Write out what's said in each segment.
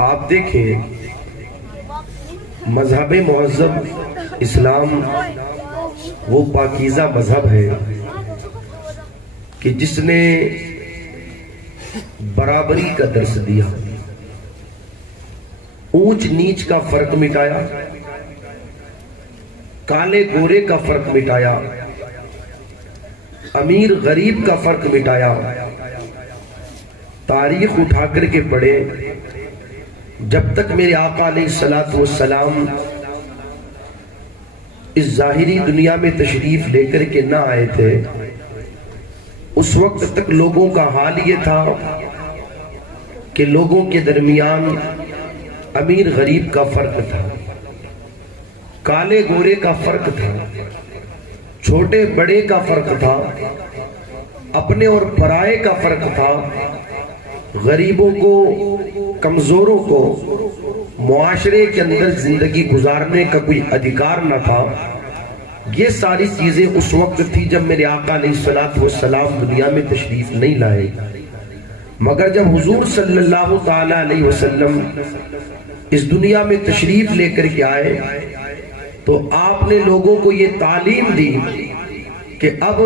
آپ دیکھیں مذہب مہذب اسلام وہ پاکیزہ مذہب ہے کہ جس نے برابری کا درس دیا، اونچ نیچ کا فرق مٹایا، کالے گورے کا فرق مٹایا، امیر غریب کا فرق مٹایا۔ تاریخ اٹھا کر کے پڑھے، جب تک میرے آقا علیہ السلام اس ظاہری دنیا میں تشریف لے کر کے نہ آئے تھے، اس وقت تک لوگوں کا حال یہ تھا کہ لوگوں کے درمیان امیر غریب کا فرق تھا، کالے گورے کا فرق تھا، چھوٹے بڑے کا فرق تھا، اپنے اور پرائے کا فرق تھا، غریبوں کو، کمزوروں کو معاشرے کے اندر زندگی گزارنے کا کوئی ادھیکار نہ تھا۔ یہ ساری چیزیں اس وقت تھی جب میرے آقا علیہ السلام دنیا میں تشریف نہیں لائے۔ مگر جب حضور صلی اللہ تعالی علیہ وسلم اس دنیا میں تشریف لے کر کے آئے تو آپ نے لوگوں کو یہ تعلیم دی کہ اب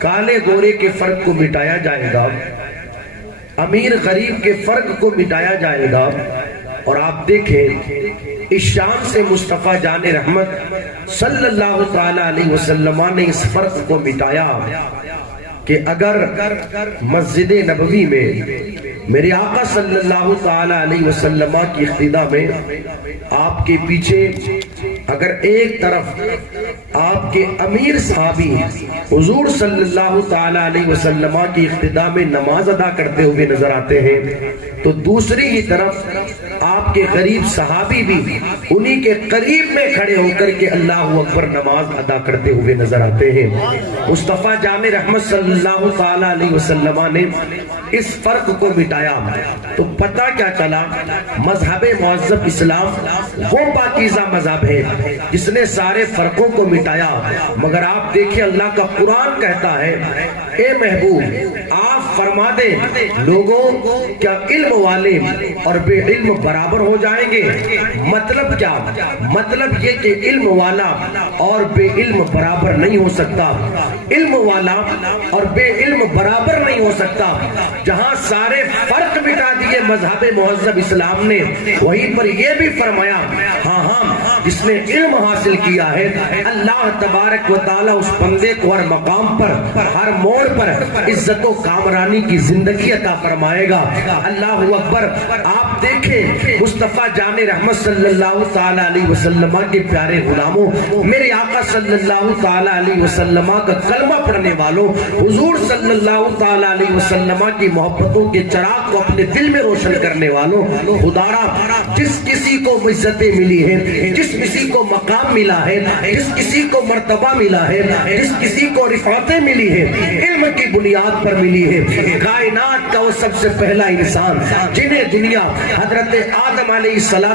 کالے گورے کے فرق کو مٹایا جائے گا، امیر غریب کے فرق کو مٹایا جائے گا۔ اور آپ دیکھیں اس شان سے مصطفیٰ جان رحمت صلی اللہ تعالی علیہ وسلم نے اس فرق کو مٹایا کہ اگر مسجد نبوی میں میرے آقا صلی اللہ تعالی علیہ وسلم کی اقتداء میں آپ کے پیچھے اگر ایک طرف آپ کے امیر صحابی حضور صلی اللہ تعالی علیہ وسلم کی اقتداء میں نماز ادا کرتے ہوئے نظر آتے ہیں تو دوسری ہی طرف آپ کے غریب صحابی بھی انہی کے قریب میں کھڑے ہو کر کے اللہ اکبر نماز ادا کرتے ہوئے نظر آتے ہیں۔ مصطفیٰ جان رحمت صلی اللہ تعالی علیہ وسلم نے اس فرق کو مٹایا تو پتہ کیا چلا؟ مذہب مہذب اسلام وہ پاکیزہ مذہب ہے جس نے سارے فرقوں کو مٹایا۔ مگر آپ دیکھیں اللہ کا قرآن کہتا ہے اے محبوب آپ فرما دیں لوگوں کیا علم والے اور بے علم برابر ہو جائیں گے؟ مطلب کیا؟ مطلب یہ کہ علم والا اور بے علم برابر نہیں ہو سکتا، علم والا اور بے علم برابر نہیں ہو سکتا۔ جہاں سارے فرق مٹا دیے مذہب مہذب اسلام نے، وہیں پر یہ بھی فرمایا ہاں جس نے علم حاصل کیا ہے اللہ تبارک و تعالی اس بندے کو ہر مقام پر ہر موڑ پر عزت و کامرانی کی زندگی عطا فرمائے گا۔ اللہ اکبر۔ آپ دیکھیں مصطفیٰ جان رحمت صلی اللہ تعالی علیہ وسلم کے پیارے غلاموں، میرے آقا صلی اللہ تعالی علیہ وسلم کا کلمہ پڑھنے والوں، حضور صلی اللہ تعالی علیہ وسلم کی محبتوں کے چراغ کو اپنے دل میں روشن کرنے والوں، خدارا جس کسی کو عزتیں ملی ہے، جس کسی کو مقام ملا ہے، جس کسی کو مرتبہ ملا ہے، جس کسی کو رفعتیں ملی ہے، علم کی بنیاد پر ملی ہے۔ کائنات کا وہ سب سے پہلا انسان جنہیں دنیا حضرت آدم علیہ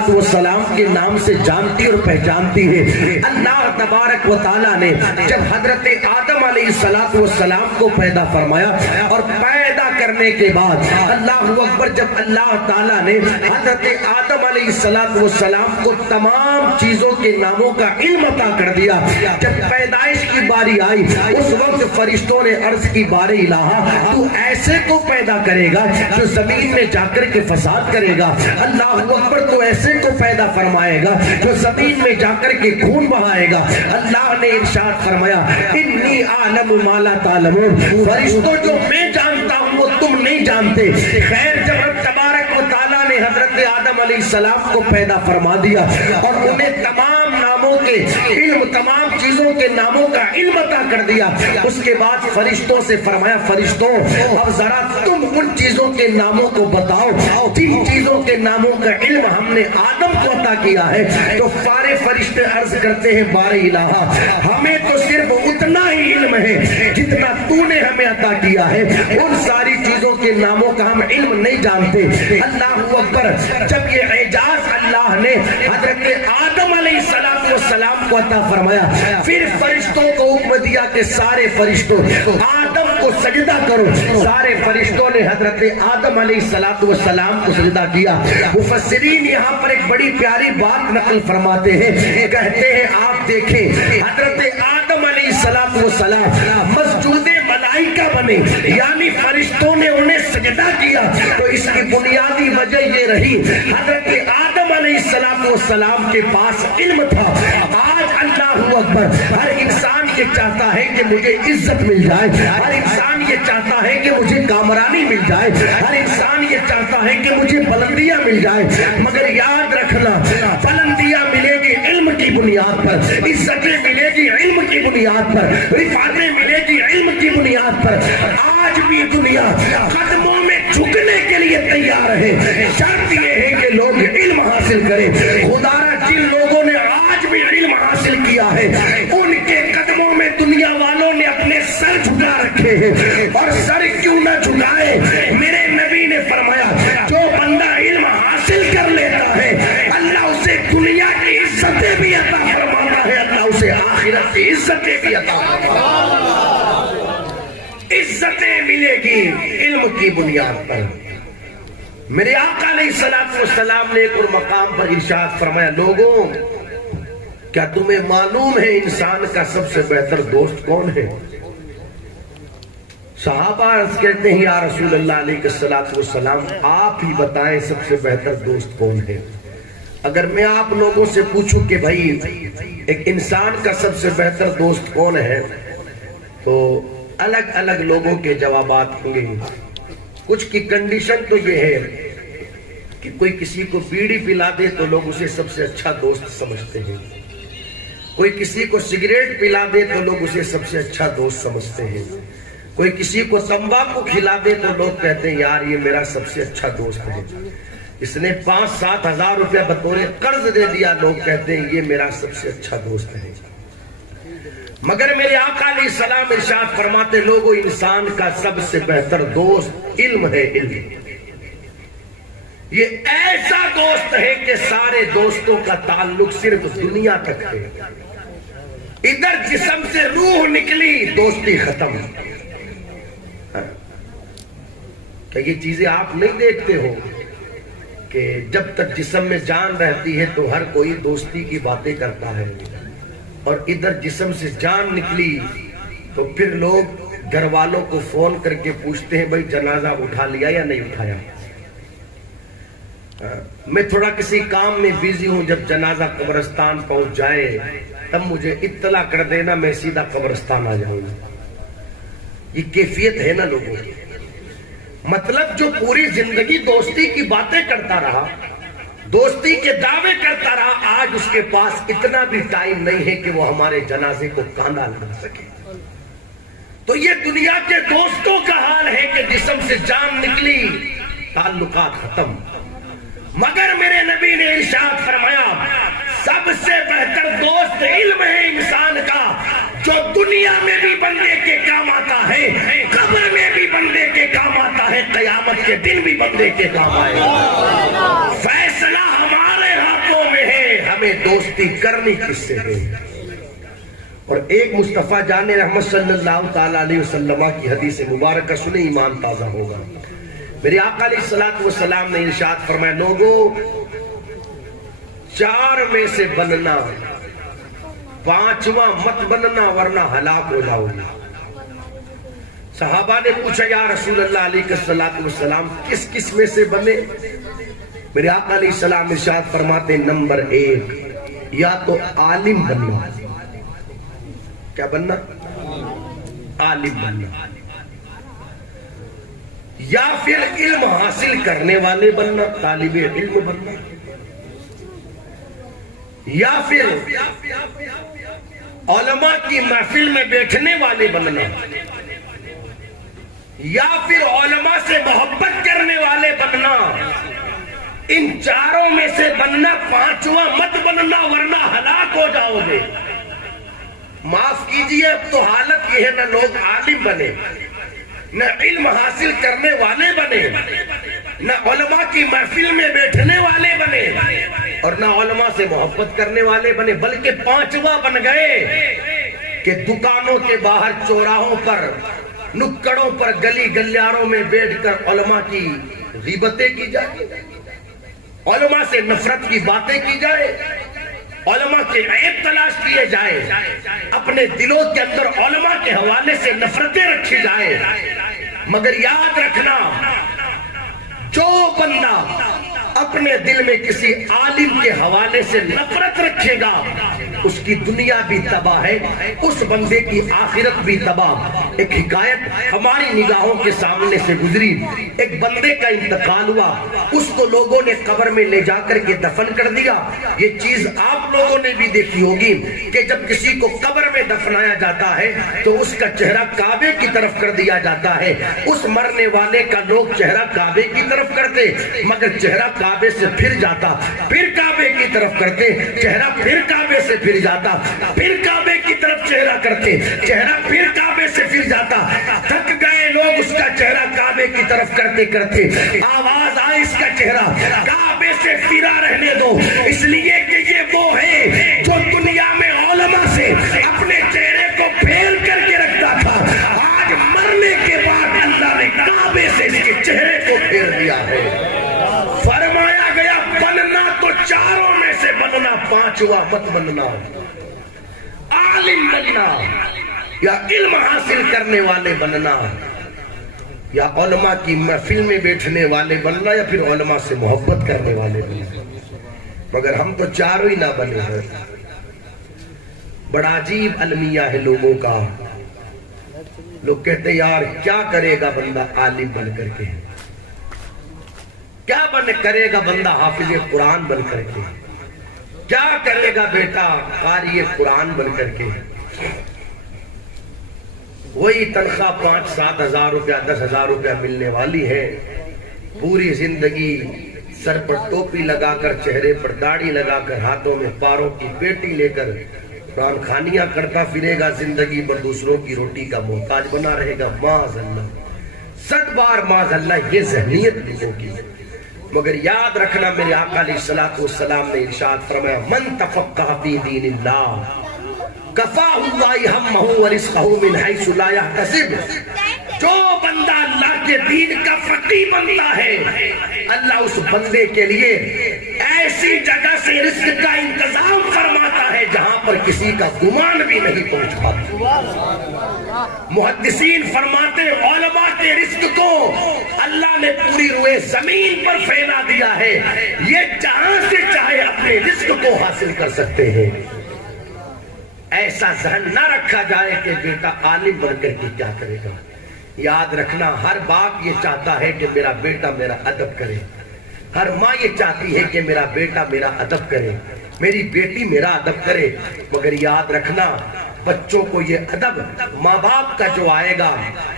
السلام کے نام سے جانتی اور پہچانتی ہے۔ اللہ تبارک و تعالی نے جب حضرت آدم علیہ السلام کو پیدا فرمایا اور پیدا کرنے کے بعد اللہ اکبر جب اللہ تعالیٰ نے حضرت آدم علیہ السلام کو تمام چیزوں کے ناموں کا علم عطا کر دیا، جب پیدائش کی باری آئی اس وقت فرشتوں نے عرض کی بار الہ تو ایسے کو پیدا کرے گا جو زمین میں جا کر کے فساد کرے گا، اللہ اکبر تو ایسے کو پیدا فرمائے گا جو زمین میں جا کر کے خون بہائے گا۔ اللہ نے ارشاد فرمایا انی اعلم ما لا تعلمون، فرشتوں جو میں جانتا ہوں وہ تم نہیں جانتے۔ خیر جب رب تبارک و تعالیٰ نے حضرت آدم علیہ السلام کو پیدا فرما دیا اور انہیں تمام ناموں کے علم، تمام چیزوں کے ناموں کا علم عطا کر دیا، اس کے بعد فرشتوں سے فرمایا فرشتوں اب ذرا تم ان چیزوں کے ناموں کو بتاؤ جن چیزوں کے ناموں کا علم ہم نے آدم کو عطا کیا ہے۔ تو سارے فرشتے عرض کرتے ہیں بار الہ ہمیں تو صرف اتنا ہی علم ہے جتنا تو نے ہمیں عطا کیا ہے، ان ساری چیزوں کے ناموں کا ہم علم نہیں جانتے۔ اللہ اکبر۔ جب یہ اعجاز اللہ نے حضرت آدم علیہ السلام کو عطا فرمایا، پھر فرشتوں کو حکم دیا کہ سارے فرشتوں آدم کو سجدہ کرو. سارے فرشتوں نے حضرت آدم علیہ السلام کو سجدہ کیا. مفسرین یہاں پر ایک بڑی پیاری بات نقل فرماتے ہیں, کہتے ہیں آپ دیکھیں حضرت آدم علیہ السلام مسجود ملائکہ بنے, یعنی فرشتوں نے انہیں سجدہ کیا. تو اس کی بنیادی وجہ یہ رہی, حضرت آدم علیہ السلام کے پاس علم تھا. آج اللہ اکبر, ہر انسان یہ چاہتا ہے کہ مجھے عزت مل جائے, ہر انسان یہ چاہتا ہے کہ مجھے کامرانی مل جائے, ہر انسان یہ چاہتا ہے کہ مجھے بلندیاں مل جائے. مگر یاد رکھنا, بلندیاں ملے گی علم کی بنیاد پر, عزتیں ملے گی علم کی بنیاد پر, رفعتیں ملے گی علم کی بنیاد پر. آج بھی دنیا قدموں میں جھکنے کے لیے تیار ہے, شرط یہ ہے کہ لوگ علم حاصل کریں. خدا را جن لوگوں نے آج بھی علم حاصل کیا ہے ان کے قدموں میں دنیا والوں نے اپنے سر جھکا رکھے ہیں. اور سر کیوں نہ جھکائے, میرے نبی نے فرمایا جو بندہ علم حاصل کر لیتا ہے اللہ اسے دنیا کی عزتیں بھی عطا فرماتا ہے, اللہ اسے آخرت کی عزتیں بھی عطا فرماتا ہے. عزتیں ملے گی علم کی بنیاد پر. میرے آقا علیہ السلام نے ایک اور مقام پر ارشاد فرمایا, لوگوں کیا تمہیں معلوم ہے انسان کا سب سے بہتر دوست کون ہے؟ صحابہ عرض کہتے ہیں یا رسول اللہ علیہ السلام آپ ہی بتائیں سب سے بہتر دوست کون ہے. اگر میں آپ لوگوں سے پوچھوں کہ بھائی ایک انسان کا سب سے بہتر دوست کون ہے تو الگ الگ لوگوں کے جوابات ہوں گے. کچھ کی کنڈیشن تو یہ ہے کہ کوئی کسی کو بیڑی پلا دے تو لوگ اسے سب سے اچھا دوست سمجھتے ہیں, کوئی کسی کو سگریٹ پلا دے تو لوگ اسے سب سے اچھا دوست سمجھتے ہیں, کوئی کسی کو تمباکو کھلا دے تو لوگ کہتے ہیں یار یہ میرا سب سے اچھا دوست ہے. اس نے 5-7 ہزار روپیہ بطور قرض دے دیا, لوگ کہتے ہیں یہ میرا سب سے اچھا دوست ہے. مگر میرے آقا علیہ السلام ارشاد فرماتے لوگوں انسان کا سب سے بہتر دوست علم ہے. علم یہ ایسا دوست ہے کہ سارے دوستوں کا تعلق صرف دنیا تک ہے. ادھر جسم سے روح نکلی دوستی ختم. کیا یہ چیزیں آپ نہیں دیکھتے ہو کہ جب تک جسم میں جان رہتی ہے تو ہر کوئی دوستی کی باتیں کرتا ہے, اور ادھر جسم سے جان نکلی تو پھر لوگ گھر والوں کو فون کر کے پوچھتے ہیں بھائی جنازہ اٹھا لیا یا نہیں اٹھایا. میں تھوڑا کسی کام میں بیزی ہوں, جب جنازہ قبرستان پہنچ جائے تب مجھے اطلاع کر دینا, میں سیدھا قبرستان آ جاؤں گا. یہ کیفیت ہے نا لوگوں کی. مطلب جو پوری زندگی دوستی کی باتیں کرتا رہا, دوستی کے دعوے کرتا رہا, آج اس کے پاس اتنا بھی ٹائم نہیں ہے کہ وہ ہمارے جنازے کو کاندھا لگا سکے. تو یہ دنیا کے دوستوں کا حال ہے کہ جسم سے جان نکلی تعلقات ختم. مگر میرے نبی نے ارشاد فرمایا سب سے بہتر دوست علم ہے انسان کا, جو دنیا میں بھی بندے کے کام آتا ہے, قبر میں بھی بندے کے کام آتا ہے, قیامت کے دن بھی بندے کے کام آئے گا. فیصلہ ہمارے ہاتھوں میں ہے, ہمیں دوستی کرنی کس سے ہے. اور ایک مصطفیٰ جان رحمت صلی اللہ تعالی علیہ وسلم کی حدیث مبارکہ سنے ایمان تازہ ہوگا. میرے آقا علیہ السلام نے ارشاد فرمایا لوگوں 4 میں سے بننا, 5واں مت بننا ورنہ ہلاک ہو جاؤ گے. صحابہ نے پوچھا یا رسول اللہ علیہ السلام کس کس میں سے بنے؟ میرے آقا علیہ السلام ارشاد فرماتے نمبر 1 یا تو عالم بننا. کیا بننا؟ عالم بننا. یا پھر علم حاصل کرنے والے بننا, طالب علم بننا. یا پھر علماء کی محفل میں بیٹھنے والے بننا. یا پھر علماء سے محبت کرنے والے بننا. ان 4 میں سے بننا, 5واں مت بننا ورنہ ہلاک ہو جاؤ گے. معاف کیجئے اب تو حالت یہ ہے نہ لوگ عالم بنے, نہ علم حاصل کرنے والے بنے, نہ علماء کی محفل میں بیٹھنے والے بنے, اور نہ علماء سے محبت کرنے والے بنے, بلکہ 5واں بن گئے کہ دکانوں کے باہر چوراہوں پر نکڑوں پر گلی گلیاروں میں بیٹھ کر علماء کی غیبتیں کی جائے، علماء سے نفرت کی باتیں کی جائے، علماء کے عیب تلاش کیے جائے، اپنے دلوں کے اندر علماء کے حوالے سے نفرتیں رکھی جائے. مگر یاد رکھنا، جو بندہ اپنے دل میں کسی عالم کے حوالے سے نفرت رکھے گا اس کی دنیا بھی تباہ ہے، اس بندے کی آخرت بھی تباہ. ایک حکایت ہماری نگاہوں کے سامنے سے گزری، ایک بندے کا انتقال ہوا، اس کو لوگوں نے قبر میں لے جا کر کے دفن کر دیا. یہ چیز آپ لوگوں نے بھی دیکھی ہوگی کہ جب کسی کو قبر میں دفنایا جاتا ہے تو اس کا چہرہ کعبے کی طرف کر دیا جاتا ہے. اس مرنے والے کا لوگ چہرہ کعبے کی طرف کرتے، مگر چہرہ کعبے سے پھر جاتا، پھر کعبے کی طرف کرتے، چہرہ پھر کعبے سے پھر جاتا، پھر کعبے کی طرف چہرہ کرتے، چہرہ پھر کعبے سے پھر جاتا. تھک گئے لوگ اس کا چہرہ کعبے کی طرف کرتے کرتے. آواز آئی اس کا چہرہ کعبے سے پھرا رہنے دو، اس لیے کہ یہ وہ ہے جو دنیا میں علماء سے اپنے چہرے کو پھیر کر کے رکھتا تھا. آج مرنے کے بعد اللہ نے کعبے سے اس کے چہرے کو پھیر دیا ہے. فرمایا گیا بننا تو چاروں میں سے بننا، پانچواں مت بننا. عالم بننا یا علم حاصل کرنے والے بننا، یا علماء کی محفل میں بیٹھنے والے بننا، یا پھر علماء سے محبت کرنے والے بننا. مگر ہم تو چاروں ہی نہ بنے ہیں. بڑا عجیب المیہ ہے لوگوں کا. لوگ کہتے یار کیا کرے گا بندہ عالم بن کر کے، کیا کرے گا بندہ حافظ قرآن بن کر کے، کیا کرے گا بیٹا قاری قرآن بن کر کے. وہی تنخواہ 5-7 ہزار روپیہ 10 ہزار روپیہ ملنے والی ہے. پوری زندگی سر پر ٹوپی لگا کر، چہرے پر داڑھی لگا کر، ہاتھوں میں پاروں کی پیٹی لے کر قرآن خانیاں کرتا پھرے گا، زندگی بھر دوسروں کی روٹی کا محتاج بنا رہے گا. معاذ اللہ، 100 بار معاذ اللہ، یہ ذہنیت لوگوں کی. مگر یاد رکھنا میرے آقا علیہ الصلوۃ والسلام نے ارشاد فرمایا من تفقہ فی دین اللہ کفاہ اللہ ہمہ ورزقہ من حیث لا یحتسب. جو بندہ اللہ کے دین کا فقیہ بنتا ہے، اللہ اس بندے کے لیے ایسی جگہ سے رزق کا انتظام فرماتا ہے جہاں پر کسی کا گمان بھی نہیں پہنچ پاتا. محدثین فرماتے علماء کے رزق کو اللہ نے پوری روئے زمین پر پھیلا دیا ہے، یہ جہاں سے چاہے اپنے رزق کو حاصل کر سکتے ہیں. ایسا ذہن نہ رکھا جائے کہ بیٹا عالم بن کر کے کیا کرے گا. یاد رکھنا ہر باپ یہ چاہتا ہے کہ میرا بیٹا میرا ادب کرے، ہر ماں یہ چاہتی ہے کہ میرا بیٹا میرا ادب کرے، میری بیٹی میرا ادب کرے. مگر یاد رکھنا بچوں کو یہ ادب ماں باپ کا جو آئے گا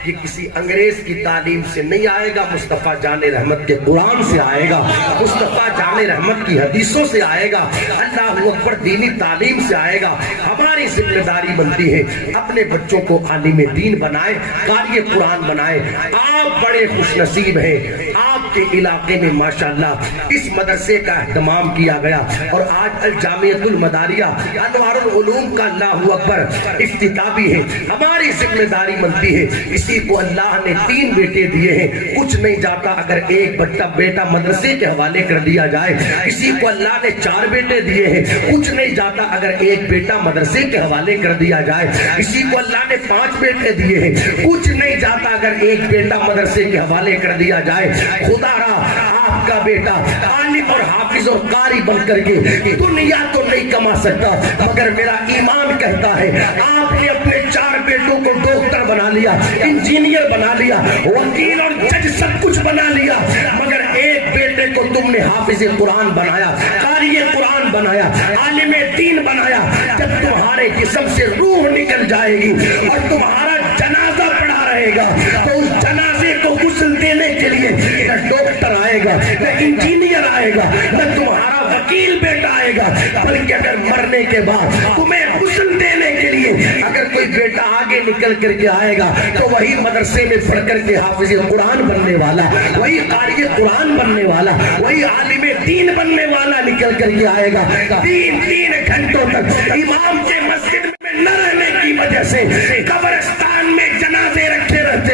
یہ کسی انگریز کی تعلیم سے نہیں آئے گا، مصطفیٰ جان رحمت کے قرآن سے آئے گا، مصطفیٰ جان رحمت کی حدیثوں سے آئے گا، اللہ اکبر دینی تعلیم سے آئے گا. ہماری ذمہ داری بنتی ہے اپنے بچوں کو عالم دین بنائے، قاری قرآن بنائے. آپ بڑے خوش نصیب ہیں، آپ کے علاقے میں ماشاءاللہ اس مدرسے کا اہتمام کیا گیا اور آج الجامعۃ المداریہ انوار العلوم کا اللہ اکبر افتتاح بھی ہے. ہماری ذمہ داری بنتی ہے اسی کو اللہ نے 3 بیٹے دیے ہیں، کچھ نہیں جاتا اگر ایک بیٹا مدرسے کے حوالے کر دیا جائے. اسی کو اللہ نے 4 بیٹے دیے ہیں، کچھ نہیں جاتا اگر ایک بیٹا مدرسے کے حوالے کر دیا جائے. اسی کو اللہ نے 5 بیٹے دیے ہیں، کچھ نہیں جاتا اگر ایک بیٹا مدرسے کے حوالے کر دیا جائے. خدا را آپ کا بیٹا عالم اور حافظ اور قاری بن کر کے دنیا تو نہیں کما سکتا، مگر میرا ایمان کہتا ہے آپ نے اپنے 4 بیٹوں کو ڈاکٹر بنا لیا، انجینئر بنا لیا، وکیل اور جج سب کچھ بنا لیا، مگر ایک بیٹے کو تم نے حافظ قرآن بنایا، قاری قرآن بنایا، عالم دین بنایا. جب تمہارے جسم سے روح نکل جائے گی اور تمہارا جنازہ پڑا رہے گا تو اس جنازے کو غسل دینے کے لیے نہ ڈاکٹر آئے گا، نہ انجینئر آئے گا، نہ تمہارا وکیل بیٹا آئے گا، بلکہ اگر مرنے کے بعد تمہیں غسل دینے کے لیے اگر کوئی بیٹا آگے نکل کر کے آئے گا تو وہی مدرسے میں پڑھ کر کے حافظ قرآن بننے والا، وہی قاری قرآن بننے والا، وہی عالم دین بننے والا نکل کر کے آئے گا. 3 گھنٹوں تک امام کے مسجد میں نہ رہنے کی وجہ سے قبرستان میں جنازے رکھے رہتے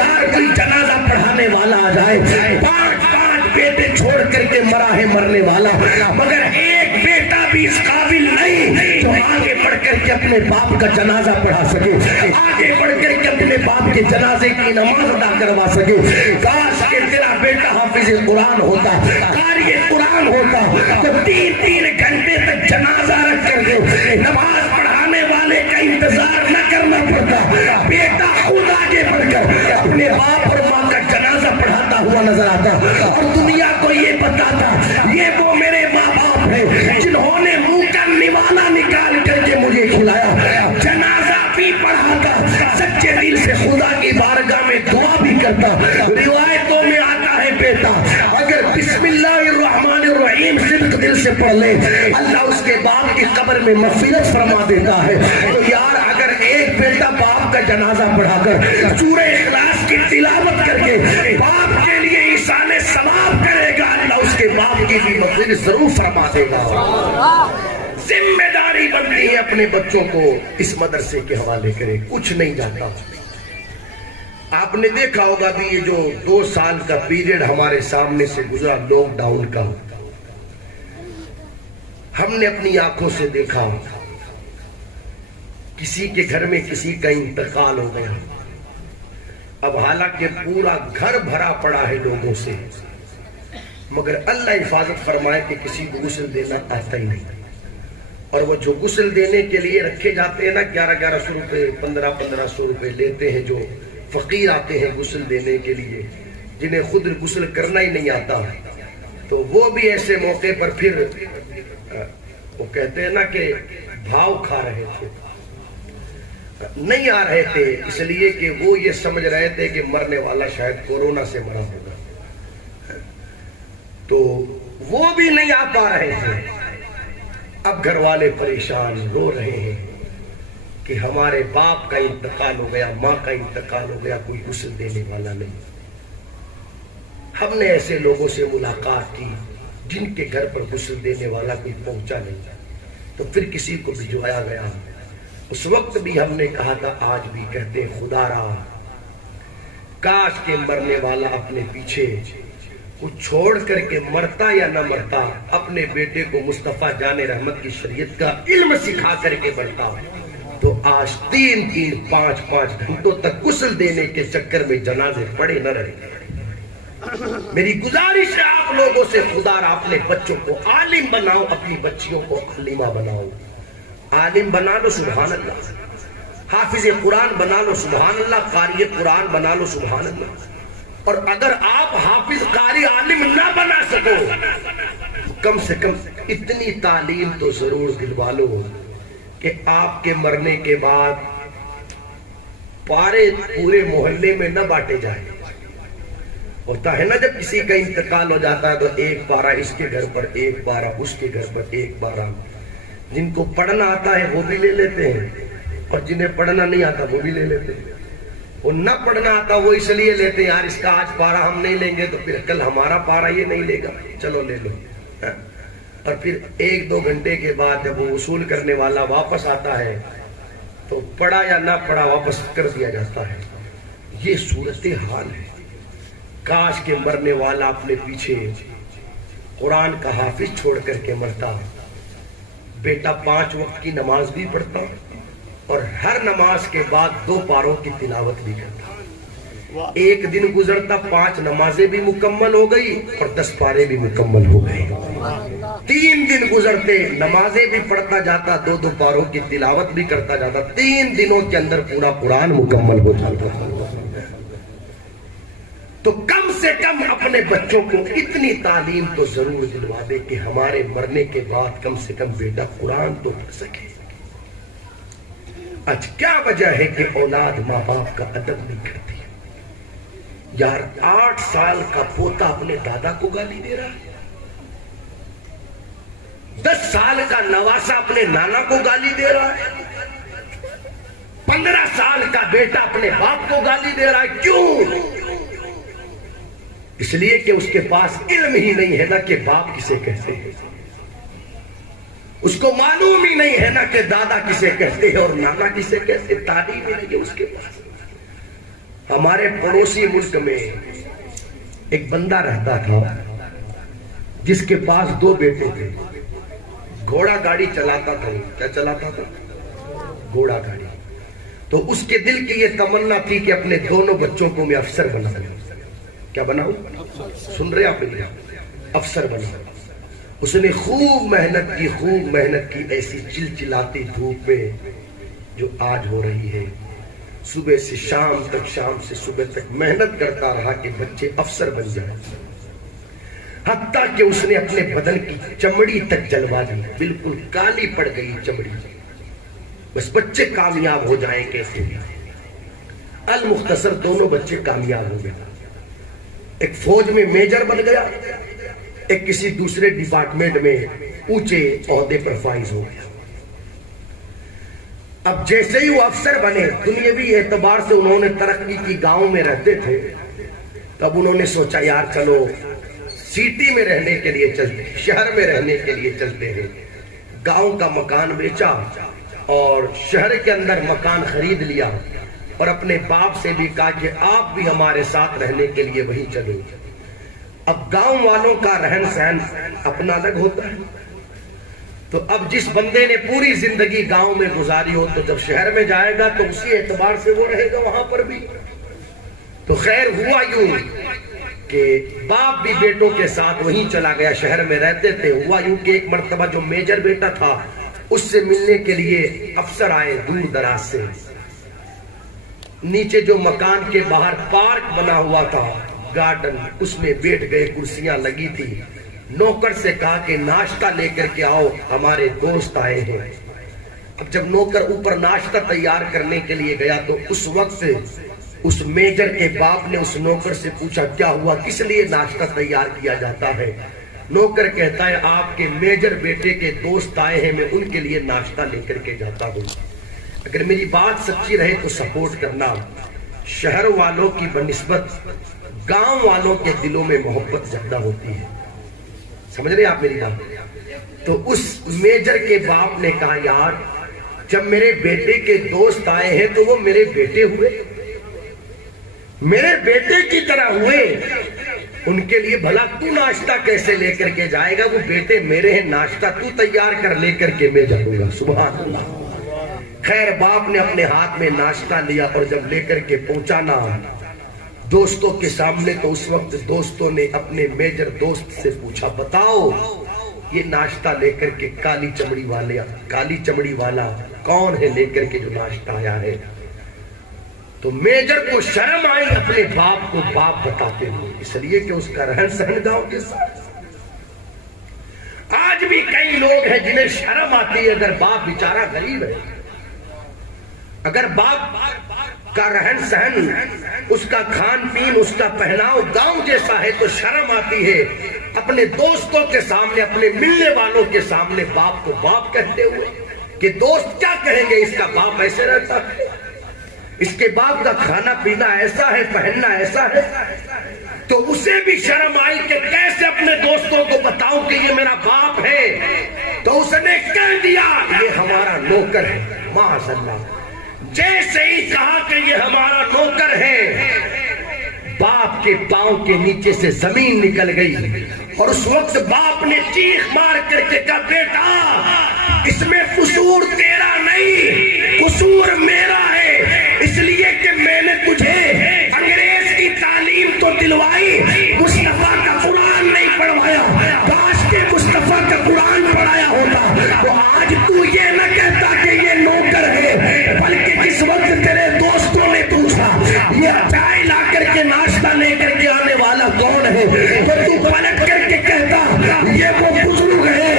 یار کوئی جنازہ پڑھانے والا آ جائے، 5 بیٹے چھوڑ کر کے مرا ہے مرنے والا، مگر ایک بیٹا بھی اس قابل نہیں جو آگے بڑھ کر کے اپنے باپ کا جنازہ پڑھا سکے، آگے بڑھ کر کے اپنے باپ کے جنازے کی نماز ادا کروا سکے۔ کاش کہ تیرا بیٹا حافظ قرآن ہوتا، قاری قرآن ہوتا، تو 3 گھنٹے تک جنازہ رکھ کر کے نماز پڑھانے والے کا انتظار نہ کرنا پڑتا، بیٹا خود آگے بڑھ کر اپنے باپ اور ماں کا جنازہ پڑھاتا ہوا نظر آتا، اور دنیا کو یہ بتاتا یہ وہ میرے ماں باپ ہیں جنہوں نے منہ کا نوالا نکال کر کے مجھے کھلایا، جنازہ بھی پڑھاتا، سچے دل سے خدا کی بارگاہ میں دعا بھی کرتا۔ روایتوں میں آتا ہے بیٹا اگر بسم اللہ الرحمن الرحیم صدق دل سے پڑھ لے اللہ اس کے باپ کی قبر میں مغفرت فرما دیتا ہے۔ تو یار اگر ایک بیٹا باپ کا جنازہ پڑھا کر سورہ اخلاص کی تلاوت کر کے باپ کے لیے ایصال ثواب کرے گا، اللہ اس کے باپ کی بھی مغفرت ضرور فرما دے گا۔ ذمہ داری بنتی ہے اپنے بچوں کو اس مدرسے کے حوالے کرے، کچھ نہیں جاتا۔ آپ نے دیکھا ہوگا بھی یہ جو 2 سال کا پیریڈ ہمارے سامنے سے گزرا لاک ڈاؤن کا، ہم نے اپنی آنکھوں سے دیکھا کسی کے گھر میں کسی کا انتقال ہو گیا، اب حالانکہ پورا گھر بھرا پڑا ہے لوگوں سے، مگر اللہ حفاظت فرمائے کہ کسی کو غسل دینا آتا ہی نہیں، اور وہ جو غسل دینے کے لیے رکھے جاتے ہیں نا 1100 روپے 1500 روپے لیتے ہیں، جو فقیر آتے ہیں غسل دینے کے لیے جنہیں خود غسل کرنا ہی نہیں آتا، تو وہ بھی ایسے موقع پر پھر وہ کہتے ہیں نا کہ بھاؤ کھا رہے تھے، نہیں آ رہے تھے اس لیے کہ وہ یہ سمجھ رہے تھے کہ مرنے والا شاید کورونا سے مرا ہوگا، تو وہ بھی نہیں آ پا رہے تھے۔ اب گھر والے پریشان رو رہے ہیں کہ ہمارے باپ کا انتقال ہو گیا، ماں کا انتقال ہو گیا، کوئی غسل دینے والا نہیں۔ ہم نے ایسے لوگوں سے ملاقات کی جن کے گھر پر غسل دینے والا کوئی پہنچا نہیں، تو پھر کسی کو بھجوایا گیا۔ اس وقت بھی ہم نے کہا تھا، آج بھی کہتے ہیں خدا را کاش کے مرنے والا اپنے پیچھے کچھ چھوڑ کر کے مرتا یا نہ مرتا اپنے بیٹے کو مصطفیٰ جان رحمت کی شریعت کا علم سکھا کر کے بڑھتا، تو آج 3 5 گھنٹوں تک غسل دینے کے چکر میں جنازے پڑے نہ رہے۔ میری گزارش ہے آپ لوگوں سے، خدا را اپنے بچوں کو عالم بناؤ، اپنی بچیوں کو عالمہ بناؤ۔ عالم بنا لو سبحان اللہ، حافظ قرآن بنا لو سبحان اللہ، قاری قرآن بنا لو سبحان اللہ۔ اور اگر آپ حافظ قاری عالم نہ بنا سکو، کم سے کم اتنی تعلیم تو ضرور دلوا لو کہ آپ کے مرنے کے بعد پارے پورے محلے میں نہ بانٹے جائیں۔ ہوتا ہے نا جب کسی کا انتقال ہو جاتا ہے تو 1 پارہ اس کے گھر پر، 1 پارہ اس کے گھر پر، 1 پارہ جن کو پڑھنا آتا ہے وہ بھی لے لیتے ہیں، اور جنہیں پڑھنا نہیں آتا وہ بھی لے لیتے ہیں۔ وہ نہ پڑھنا آتا وہ اس لیے لیتے ہیں یار اس کا آج پارہ ہم نہیں لیں گے تو پھر کل ہمارا پارہ یہ نہیں لے گا، چلو لے لو۔ اور پھر 1-2 گھنٹے کے بعد جب وہ وصول کرنے والا واپس آتا ہے تو پڑھا یا نہ پڑھا واپس کر دیا جاتا ہے۔ یہ صورتحال ہے۔ کاش کے مرنے والا اپنے پیچھے قرآن کا حافظ چھوڑ کر کے مرتا، بیٹا 5 وقت کی نماز بھی پڑھتا اور ہر نماز کے بعد 2 پاروں کی تلاوت بھی کرتا۔ ایک دن گزرتا 5 نمازیں بھی مکمل ہو گئی اور 10 پارے بھی مکمل ہو گئے۔ 3 دن گزرتے نمازیں بھی پڑھتا جاتا، 2 پاروں کی تلاوت بھی کرتا جاتا، 3 دنوں کے اندر پورا قرآن مکمل ہو جاتا۔ تو کم سے کم اپنے بچوں کو اتنی تعلیم تو ضرور دلوا دے کہ ہمارے مرنے کے بعد کم سے کم بیٹا قرآن تو پڑھ سکے۔ آج کیا وجہ ہے کہ اولاد ماں باپ کا ادب نہیں کرتی؟ یار 8 سال کا پوتا اپنے دادا کو گالی دے رہا ہے، 10 سال کا نواسا اپنے نانا کو گالی دے رہا ہے، 15 سال کا بیٹا اپنے باپ کو گالی دے رہا ہے۔ کیوں؟ اس لیے کہ اس کے پاس علم ہی نہیں ہے نا کہ باپ کسے کہتے ہیں، اس کو معلوم ہی نہیں ہے نا کہ دادا کسے کہتے ہیں اور نانا کسے کہتے ہیں، تعلیم ہی نہیں ہے اس کے پاس۔ ہمارے پڑوسی ملک میں ایک بندہ رہتا تھا جس کے پاس 2 بیٹے تھے. گھوڑا گاڑی چلاتا تھا. کیا چلاتا تھا؟ گھوڑا گاڑی. تو اس کے دل کی یہ تمنا تھی کہ اپنے دونوں بچوں کو میں افسر بنا دوں. کیا بناؤں؟ سن رہے آپ میری؟ افسر بنا. اس نے خوب محنت کی ایسی چلچلاتی دھوپ میں جو آج ہو رہی ہے. صبح سے شام تک، شام سے صبح تک محنت کرتا رہا کہ بچے افسر بن جائیں. حتیٰ کہ اس نے اپنے بدن کی چمڑی تک جلوا دی، بالکل کالی پڑ گئی چمڑی. بس بچے کامیاب ہو جائیں کیسے بھی. المختصر دونوں بچے کامیاب ہو گئے. ایک فوج میں میجر بن گیا، ایک کسی دوسرے ڈپارٹمنٹ میں اونچے عہدے پر فائز ہو گیا. اب جیسے ہی وہ افسر بنے، دنیاوی اعتبار سے انہوں نے ترقی کی. گاؤں میں رہتے تھے، تب انہوں نے سوچا یار چلو سٹی میں رہنے کے لیے چلتے، شہر میں رہنے کے لیے چلتے ہیں. گاؤں کا مکان بیچا اور شہر کے اندر مکان خرید لیا اور اپنے باپ سے بھی کہا کہ آپ بھی ہمارے ساتھ رہنے کے لیے وہیں چلو. اب گاؤں والوں کا رہن سہن اپنا الگ ہوتا ہے. تو اب جس بندے نے پوری زندگی گاؤں میں گزاری ہو تو جب شہر میں جائے گا تو اسی اعتبار سے وہ رہے گا وہاں پر بھی. تو خیر ہوا یوں کہ باپ بھی بیٹوں کے ساتھ وہیں چلا گیا. شہر میں رہتے تھے. ہوا یوں کہ ایک مرتبہ جو میجر بیٹا تھا اس سے ملنے کے لیے افسر آئے دور دراز سے. نیچے جو مکان کے باہر پارک بنا ہوا تھا، گارڈن، اس میں بیٹھ گئے. کرسیاں لگی تھی. نوکر سے کہا کہ ناشتہ لے کر کے آؤ، ہمارے دوست آئے ہیں. اب جب نوکر اوپر ناشتہ تیار کرنے کے لیے گیا تو اس وقت اس میجر کے باپ نے اس نوکر سے پوچھا کیا ہوا، کس لیے ناشتہ تیار کیا جاتا ہے؟ نوکر کہتا ہے آپ کے میجر بیٹے کے دوست آئے ہیں، میں ان کے لیے ناشتہ لے کر کے جاتا ہوں. اگر میری بات سچی رہے تو سپورٹ کرنا. شہر والوں کی بنسبت گاؤں والوں کے دلوں میں محبت زیادہ ہوتی ہے. سمجھ رہے آپ میری بات؟ تو اس میجر کے باپ نے کہا یار جب میرے بیٹے کے دوست آئے ہیں تو وہ میرے بیٹے ہوئے، میرے بیٹے کی طرح ہوئے. ان کے لیے بھلا تو ناشتہ کیسے لے کر کے جائے گا؟ وہ بیٹے میرے ہیں، ناشتہ تو تیار کر لے کر کے میں جاؤں گا. سبحان اللہ. خیر باپ نے اپنے ہاتھ میں ناشتہ لیا اور جب لے کر کے پہنچانا دوستوں کے سامنے تو اس وقت دوستوں نے اپنے میجر دوست سے پوچھا بتاؤ یہ ناشتہ لے کر کے کالی چمڑی والا کون ہے لے کر کے جو ناشتہ آیا ہے؟ تو میجر کو شرم آئی اپنے باپ کو باپ بتاتے ہوئے، اس لیے کہ اس کا رہن سہن گاؤں کے ساتھ. آج بھی کئی لوگ ہیں جنہیں شرم آتی ہے اگر باپ بیچارہ غریب ہے، اگر باپ کا رہن سہن، اس کا کھان پین، اس کا پہناؤ گاؤں جیسا ہے تو شرم آتی ہے اپنے دوستوں کے سامنے، اپنے ملنے والوں کے سامنے باپ کو باپ کہتے ہوئے کہ دوست کیا کہیں گے اس کا باپ ایسے رہتا ہے، اس کے باپ کا کھانا پینا ایسا ہے، پہننا ایسا ہے. تو اسے بھی شرم آئی کہ کیسے اپنے دوستوں کو بتاؤں کہ یہ میرا باپ ہے. تو اس نے کہہ دیا یہ ہمارا نوکر ہے. معاذ اللہ. جیسے ہی کہا کہ یہ ہمارا نوکر ہے، باپ کے پاؤں کے نیچے سے زمین نکل گئی اور اس وقت باپ نے چیخ مار کر کے کہا بیٹا اس میں قصور تیرا نہیں، قصور میرا ہے، اس لیے کہ میں نے تجھے انگریز کی تعلیم تو دلوائی، مصطفیٰ کا قرآن نہیں پڑھوایا. کاش کے مصطفیٰ کا قرآن پڑھایا ہوتا تو آج تو یہ نہ کہتا کہ یہ نوکر ہے، بلکہ جس وقت تیرے دوستوں نے پوچھا یہ چائے لا کر کے ناشتہ لے کر کے آنے والا کون ہے تو تو پلٹ کر کے کہتا یہ وہ بزرگ ہے.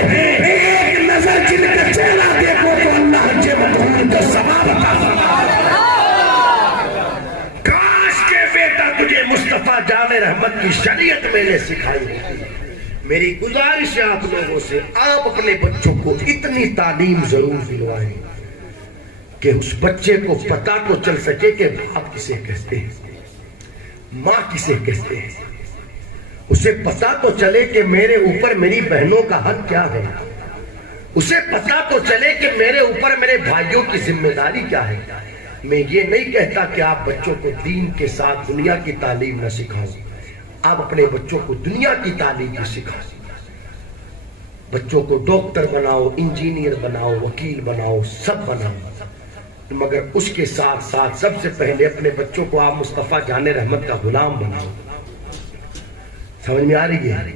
ایک نظر جن کا چہرہ دیکھو تو اللہ حج مبرور کا ثواب عطا فرمائے. کاش کے بیٹا تجھے مصطفیٰ جان رحمت کی شریعت میں نے سکھائی ہوتی. میری گزارش ہے آپ لوگوں سے آپ اپنے بچوں کو اتنی تعلیم ضرور دلوائیں کہ اس بچے کو پتا تو چل سکے کہ باپ کسے کہتے ہیں، ماں کسے کہتے ہیں. اسے پتا تو چلے کہ میرے اوپر میری بہنوں کا حق کیا ہے، اسے پتا تو چلے کہ میرے اوپر میرے بھائیوں کی ذمہ داری کیا ہے. میں یہ نہیں کہتا کہ آپ بچوں کو دین کے ساتھ دنیا کی تعلیم نہ سکھاؤ، آپ اپنے بچوں کو دنیا کی تعلیم بھی سکھاؤ، بچوں کو ڈاکٹر بناؤ، انجینئر بناؤ، وکیل بناؤ، سب بناؤ، مگر اس کے ساتھ ساتھ سب سے پہلے اپنے بچوں کو آپ مصطفیٰ جان رحمت کا غلام بناؤ۔ سمجھ میں آ رہی ہے؟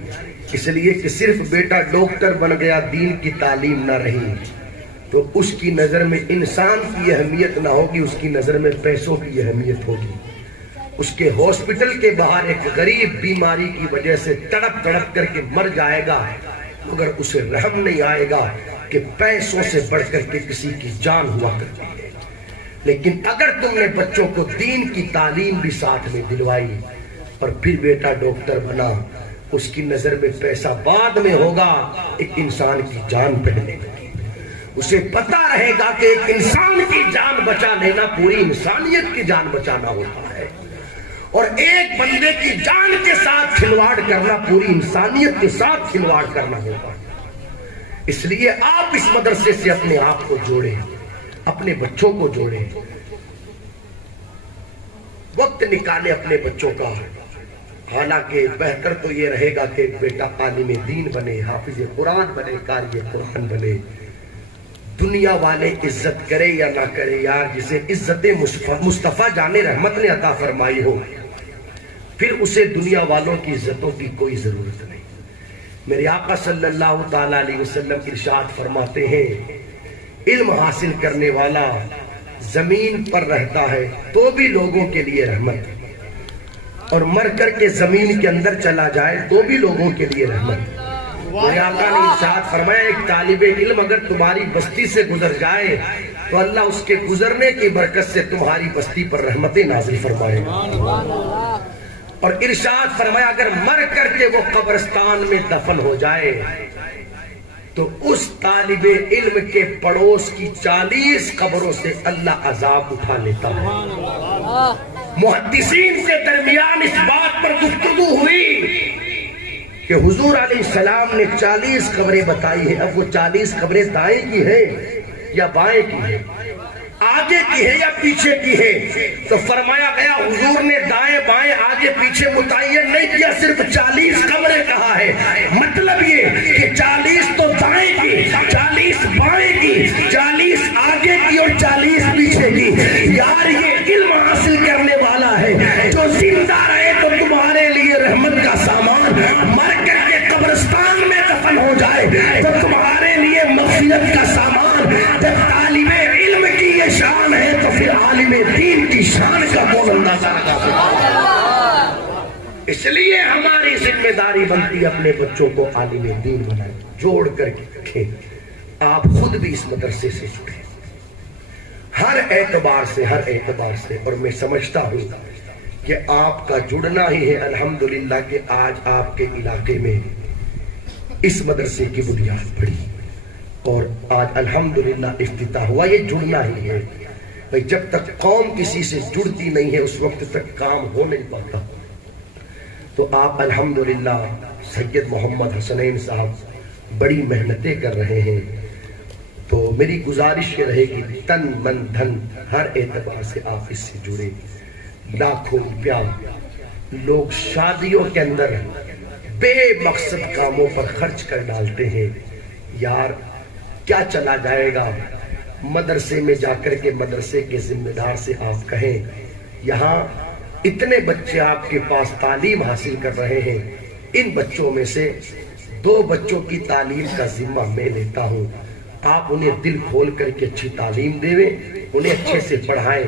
اس لیے کہ صرف بیٹا ڈاکٹر بن گیا، دین کی تعلیم نہ رہی، تو اس کی نظر میں انسان کی اہمیت نہ ہوگی، اس کی نظر میں پیسوں کی اہمیت ہوگی۔ اس کے ہاسپٹل کے باہر ایک غریب بیماری کی وجہ سے تڑپ تڑپ کر کے مر جائے گا، مگر اسے رحم نہیں آئے گا کہ پیسوں سے بڑھ کر کے کسی کی جان ہوا کرتی ہے۔ لیکن اگر تم نے بچوں کو دین کی تعلیم بھی ساتھ میں دلوائی اور پھر بیٹا ڈاکٹر بنا، اس کی نظر میں پیسہ بعد میں ہوگا، ایک انسان کی جان پہلے گی۔ اسے پتا رہے گا کہ ایک انسان کی جان بچا لینا پوری انسانیت کی جان بچانا ہوتا ہے، اور ایک بندے کی جان کے ساتھ کھلواڑ کرنا پوری انسانیت کے ساتھ کھلواڑ کرنا ہوتا ہے۔ اس لیے آپ اس مدرسے سے اپنے آپ کو جوڑیں، اپنے بچوں کو جوڑیں، وقت نکالے اپنے بچوں کا۔ حالانکہ بہتر تو یہ رہے گا کہ بیٹا عالم دین بنے، حافظ قرآن بنے، قاری قرآن بنے۔ دنیا والے عزت کرے یا نہ کرے یار، جسے عزت مصطفیٰ جان رحمت نے عطا فرمائی ہو، پھر اسے دنیا والوں کی عزتوں کی کوئی ضرورت نہیں۔ میرے آقا صلی اللہ تعالی علیہ وسلم ارشاد فرماتے ہیں، علم حاصل کرنے والا زمین پر رہتا ہے تو بھی لوگوں کے لیے رحمت، اور مر کر کے زمین کے اندر چلا جائے تو بھی لوگوں کے لیے رحمت۔ میرے آقا نے ارشاد فرمایا، ایک طالب علم اگر تمہاری بستی سے گزر جائے تو اللہ اس کے گزرنے کی برکت سے تمہاری بستی پر رحمتیں نازل فرمائے گا۔ اور ارشاد فرمایا، اگر مر کر کے وہ قبرستان میں دفن ہو جائے تو اس طالب علم کے پڑوس کی 40 قبروں سے اللہ عذاب اٹھا لیتا ہے۔ محدثین کے درمیان اس بات پر گفتگو ہوئی کہ حضور علیہ السلام نے 40 قبریں بتائی ہیں، اب وہ 40 قبریں دائیں کی ہیں یا بائیں کی ہیں، آگے کی ہے یا پیچھے کی ہے؟ تو فرمایا گیا حضور نے دائیں بائیں آگے پیچھے متعین نہیں کیا، صرف 40 قبریں کہا ہے۔ مطلب یہ کہ 40 تو دائیں کی، 40 بائیں کی، 40 آگے کی اور 40 پیچھے کی۔ یار یہ علم حاصل کرنے والا ہے جو زندہ رہے تو تمہارے لیے رحمت کا سامان، مر کر کے قبرستان میں دفن ہو جائے تو تمہارے لیے مغفرت کا سامان۔ جب طالب علم کی یہ شان ہے تو پھر عالم دین کی شان کا کون اندازہ لگا سکتا ہے؟ اس لیے ہماری ذمہ داری بنتی ہے اپنے بچوں کو عالم دین بنائیں، جوڑ کر کے رکھیں۔ آپ خود بھی اس مدرسے سے جڑیں ہر اعتبار سے، ہر اعتبار سے۔ اور میں سمجھتا ہوں کہ آپ کا جڑنا ہی ہے الحمدللہ کہ آج آپ کے علاقے میں اس مدرسے کی بنیاد پڑی اور آج الحمدللہ افتتاح ہوا۔ یہ جڑنا ہی ہے بھائی، جب تک قوم کسی سے جڑتی نہیں ہے اس وقت تک کام ہو نہیں پاتا۔ تو آپ الحمدللہ سید محمد حسنین صاحب بڑی محنتیں کر رہے ہیں، تو میری گزارش یہ رہے گی تن من دھن ہر اعتبار سے آپ اس سے جڑے۔ لاکھوں روپیہ لوگ شادیوں کے اندر بے مقصد کاموں پر خرچ کر ڈالتے ہیں، یار کیا چلا جائے گا؟ مدرسے میں جا کر کے مدرسے کے ذمہ دار سے آپ کہیں یہاں اتنے بچے آپ کے پاس تعلیم حاصل کر رہے ہیں، ان بچوں میں سے 2 بچوں کی تعلیم کا ذمہ میں لیتا ہوں، آپ انہیں دل کھول کر کے اچھی تعلیم دیں، انہیں اچھے سے پڑھائیں،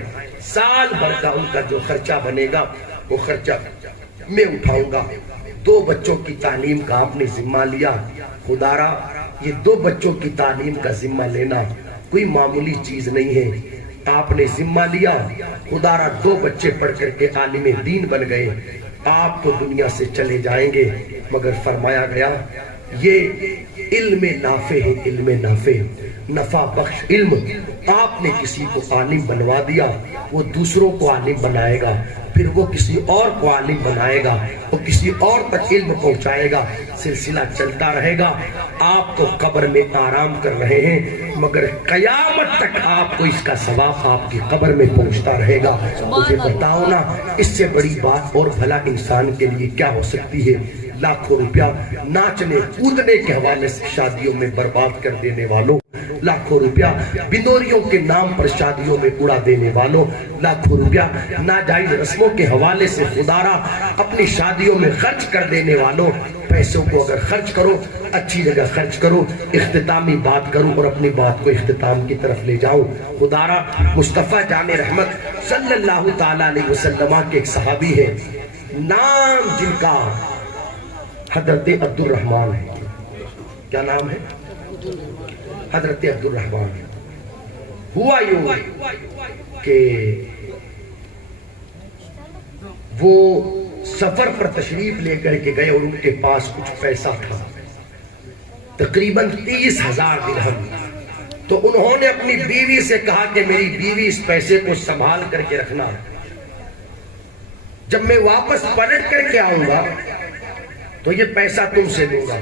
سال بھر کا ان کا جو خرچہ بنے گا وہ خرچہ میں اٹھاؤں گا۔ 2 بچوں کی تعلیم کا آپ نے ذمہ لیا، خدا را یہ 2 بچوں کی تعلیم کا ذمہ لینا کوئی معمولی چیز نہیں ہے۔ آپ نے ذمہ لیا، خدا را 2 بچے پڑھ کر کے عالم دین بن گئے، آپ تو دنیا سے چلے جائیں گے، مگر فرمایا گیا یہ علم نافع ہے، علم نافع۔ نفع بخش علم. آپ نے کسی کو عالم بنوا دیا، وہ دوسروں کو عالم بنائے گا، پھر وہ کسی اور کو عالم بنائے گا، وہ کسی اور تک علم پہنچائے گا، سلسلہ چلتا رہے گا. آپ تو قبر میں آرام کر رہے ہیں، مگر قیامت تک آپ کو اس کا ثواب آپ کی قبر میں پہنچتا رہے گا. مجھے بتاؤ نا، اس سے بڑی بات اور بھلا انسان کے لیے کیا ہو سکتی ہے؟ لاکھوں روپیہ ناچنے کودنے کے حوالے سے شادیوں میں برباد کر دینے والوں، لاکھوں روپیہ بندوریوں کے نام پر شادیوں میں اڑا دینے والوں، لاکھوں روپیہ ناجائز رسموں کے حوالے سے خدارہ اپنی شادیوں میں خرچ کر دینے والوں. پیسوں کو اگر خرچ کرو اچھی جگہ خرچ کرو، اختتامی بات کروں اور اپنی بات کو اختتام کی طرف لے جاؤں. خدارہ مصطفیٰ جان رحمت صلی اللہ تعالیٰ علیہ وسلم کے ایک صحابی ہے، نام جن کا حضرت عبد الرحمن ہے. کیا نام ہے؟ حضرت عبد الرحمن. ہوا یوں کہ وہ سفر پر تشریف لے کر کے گئے اور ان کے پاس کچھ پیسہ تھا، تقریباً 30,000 درہم. تو انہوں نے اپنی بیوی سے کہا کہ میری بیوی اس پیسے کو سنبھال کر کے رکھنا، جب میں واپس پلٹ کر کے آؤں گا تو یہ پیسہ تم سے دوں گا.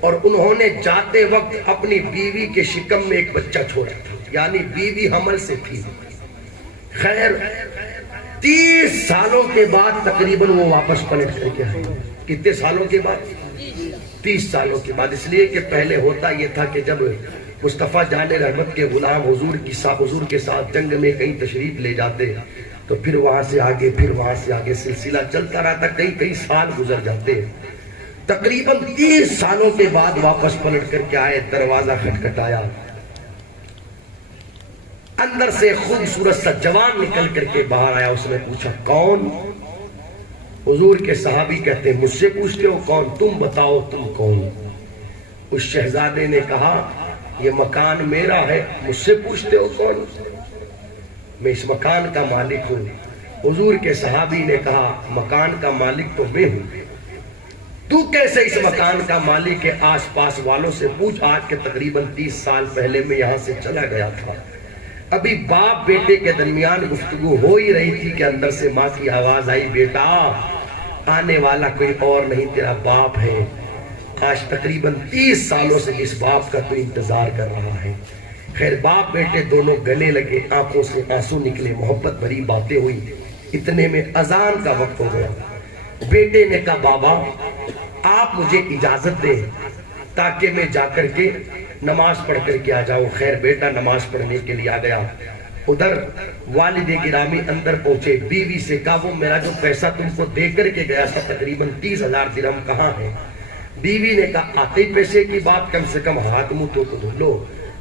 اور انہوں نے جاتے وقت اپنی بیوی کے شکم میں ایک بچہ چھوڑا تھا، یعنی بیوی حمل سے تھی. خیر 30 سالوں کے بعد تقریباً وہ واپس پلٹ کر کے آئے. کتنے سالوں کے بعد؟ 30 سالوں کے بعد. اس لیے کہ پہلے ہوتا یہ تھا کہ جب مصطفیٰ جان رحمت کے غلام حضور کے ساتھ جنگ میں کہیں تشریف لے جاتے تو پھر وہاں سے آگے، پھر وہاں سے آگے سلسلہ چلتا رہتا، کئی سال گزر جاتے. تقریباً 30 سالوں کے بعد واپس پلٹ کر کے آئے. دروازہ کھٹکھٹایا، اندر سے خوبصورت سا جوان نکل کر کے باہر آیا. اس نے پوچھا کون؟ حضور کے صحابی کہتے ہیں مجھ سے پوچھتے ہو کون؟ تم بتاؤ تم کون؟ اس شہزادے نے کہا یہ مکان میرا ہے، مجھ سے پوچھتے ہو کون؟ میں اس مکان کا مالک ہوں. حضور کے صحابی نے کہا مکان کا مالک تو میں ہوں، تو کیسے اس مکان کا مالک ہے؟ آس پاس والوں سے پوچھ. آج کے تقریباً 30 سال پہلے میں یہاں سے چلا گیا تھا. ابھی باپ بیٹے کے درمیان گفتگو ہو ہی رہی تھی کہ اندر سے ماں کی آواز آئی، بیٹا آنے والا کوئی اور نہیں تیرا باپ ہے. آج تقریباً 30 سالوں سے اس باپ کا تو انتظار کر رہا ہے. خیر باپ بیٹے دونوں گلے لگے، آنکھوں سے آنسو نکلے، محبت بھری باتیں ہوئی. اتنے میں اذان کا وقت ہو گیا. بیٹے نے کہا بابا آپ مجھے اجازت دیں تاکہ میں جا کر کے نماز پڑھ کر کے آ جاؤں. خیر بیٹا نماز پڑھنے کے لیے آ گیا. ادھر والد گرامی اندر پہنچے، بیوی سے کہا وہ میرا جو پیسہ تم کو دے کر کے گیا تھا تقریباً 30,000 درہم کہاں ہے؟ بیوی نے کہا آتے پیسے کی بات، کم سے کم ہاتھ منہ تو دھو لو،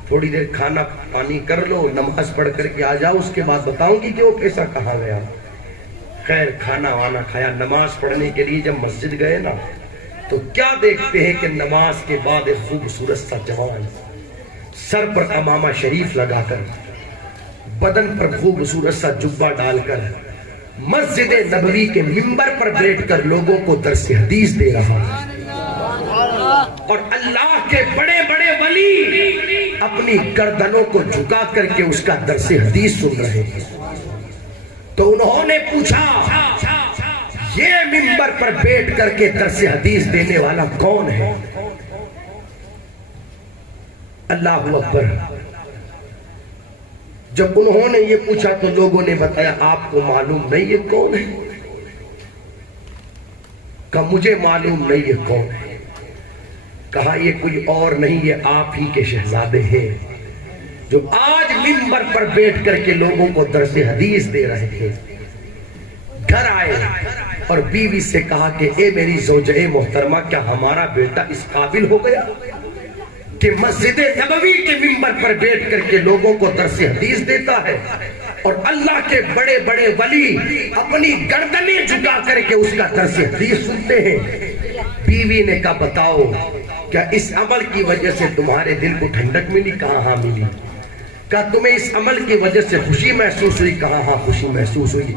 تھوڑی دیر کھانا پانی کر لو، نماز پڑھ کر کے آ جاؤ، اس کے بعد بتاؤں گی کہ وہ پیسہ کہاں گیا. خیر کھانا وانا کھایا، نماز پڑھنے کے لیے جب مسجد گئے نا تو کیا دیکھتے ہیں کہ نماز کے بعد ایک خوبصورت سا جوان سر پر امامہ شریف لگا کر، بدن پر خوبصورت سا جبہ ڈال کر مسجد نبوی کے منبر پر بیٹھ کر لوگوں کو درس حدیث دے رہا ہے. اور اللہ کے بڑے بڑے ولی اپنی گردنوں کو جھکا کر کے اس کا درس حدیث سن رہے ہیں. تو انہوں نے پوچھا یہ منبر پر بیٹھ کر کے درس حدیث دینے والا کون ہے؟ اللہ اکبر. جب انہوں نے یہ پوچھا تو لوگوں نے بتایا آپ کو معلوم نہیں یہ کون ہے؟ کہا مجھے معلوم نہیں یہ کون ہے. کہا یہ کوئی اور نہیں، یہ آپ ہی کے شہزادے ہیں جو آج منبر پر بیٹھ کر کے لوگوں کو درس حدیث دے رہے ہیں. گھر آئے اور بیوی سے کہا کہ اے میری زوجہ محترمہ کیا ہمارا بیٹا اس قابل ہو گیا کہ مسجد نبوی کے منبر پر بیٹھ کر کے لوگوں کو درس حدیث دیتا ہے؟ اور اللہ کے بڑے بڑے ولی اپنی گردنیں جھکا کر کے اس کا درس حدیث سنتے ہیں. بیوی نے کہا بتاؤ کیا اس عمل کی وجہ سے تمہارے دل کو ٹھنڈک ملی؟ کہاں ہاں ملی. کہا تمہیں اس عمل کی وجہ سے خوشی محسوس ہوئی؟ کہاں ہاں خوشی محسوس ہوئی.